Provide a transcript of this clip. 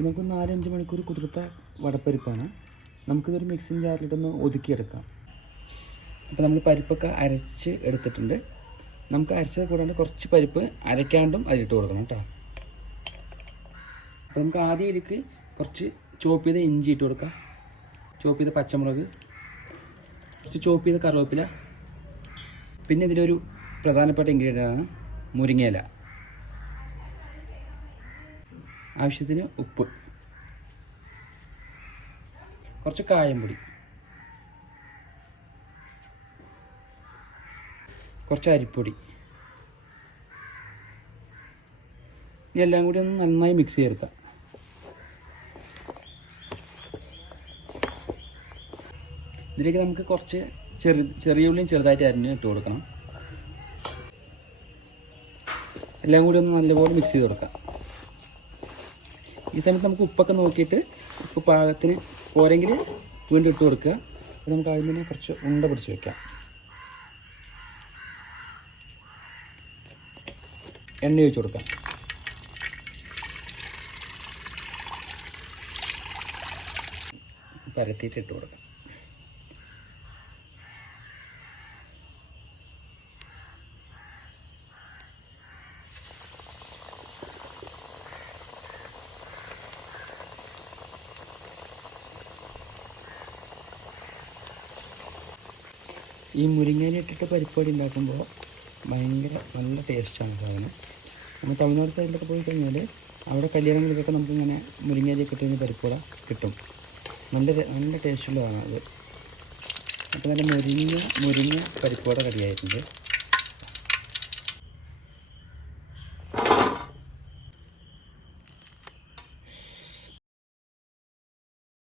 ഇത് നമുക്ക് നാലഞ്ച് മണിക്കൂർ കുതിർത്ത വടപ്പരിപ്പാണ്. നമുക്കിതൊരു മിക്സിങ് ജാറിലിട്ടൊന്ന് ഒതുക്കിയെടുക്കാം. അപ്പോൾ നമ്മൾ പരിപ്പൊക്കെ അരച്ച് എടുത്തിട്ടുണ്ട്. നമുക്ക് അരച്ചത് കൂടാണ്ട് കുറച്ച് പരിപ്പ് അരയ്ക്കാണ്ടും അതിലിട്ട് കൊടുക്കണം കേട്ടോ. അപ്പോൾ നമുക്ക് ആദ്യം കുറച്ച് ചോപ്പ് ചെയ്ത ഇഞ്ചി ഇട്ട് കൊടുക്കാം. ചോപ്പ് ചെയ്ത പച്ചമുളക് കുറച്ച് ചോപ്പ് ചെയ്ത കറിവേപ്പില പിന്നെ ഇതിലൊരു പ്രധാനപ്പെട്ട ഇൻഗ്രീഡിയന്റ് ആണ് മുരിങ്ങയില. ആവശ്യത്തിന് ഉപ്പ്. കുറച്ച് കായംപൊടി കുറച്ച് അരിപ്പൊടി. ഇനി എല്ലാം കൂടി ഒന്ന് നന്നായി മിക്സ് ചെയ്തെടുക്കാം. ഇതിലേക്ക് നമുക്ക് കുറച്ച് ചെറു ചെറിയ ഉള്ളിയും ചെറുതായിട്ട് അരിഞ്ഞ് ഇട്ട് കൊടുക്കണം. എല്ലാം കൂടി ഒന്ന് നല്ലപോലെ മിക്സ് ചെയ്ത് കൊടുക്കാം. ഈ സമയത്ത് നമുക്ക് ഉപ്പൊക്കെ നോക്കിയിട്ട് ഉപ്പ് പാകത്തിന് പോരെങ്കിൽ വീണ്ടും ഇട്ട് കൊടുക്കുക. അപ്പോൾ നമുക്ക് അതിൽ തന്നെ കുറച്ച് ഉണ്ട പിടിച്ച് വെക്കാം. എണ്ണ ഒഴിച്ച് കൊടുക്കാം. പരത്തിയിട്ട് ഇട്ട് കൊടുക്കാം. ഈ മുരിങ്ങയില ഇട്ടിട്ട് പരിപ്പാടി ഉണ്ടാക്കുമ്പോൾ ഭയങ്കര നല്ല ടേസ്റ്റാണ് സാധനം. നമ്മൾ തമിഴ്നാട് സൈഡിലൊക്കെ പോയി കഴിഞ്ഞാൽ അവിടെ കല്യാണങ്ങളിലൊക്കെ നമുക്ക് ഇങ്ങനെ മുരിങ്ങയിലൊക്കെ ഇട്ട് പരിപ്പുട കിട്ടും. നല്ല നല്ല ടേസ്റ്റുള്ളതാണ് അത്. അപ്പോൾ നല്ല മുരിങ്ങ മുരിങ്ങ പരിപ്പുട കറിയായിട്ടുണ്ട്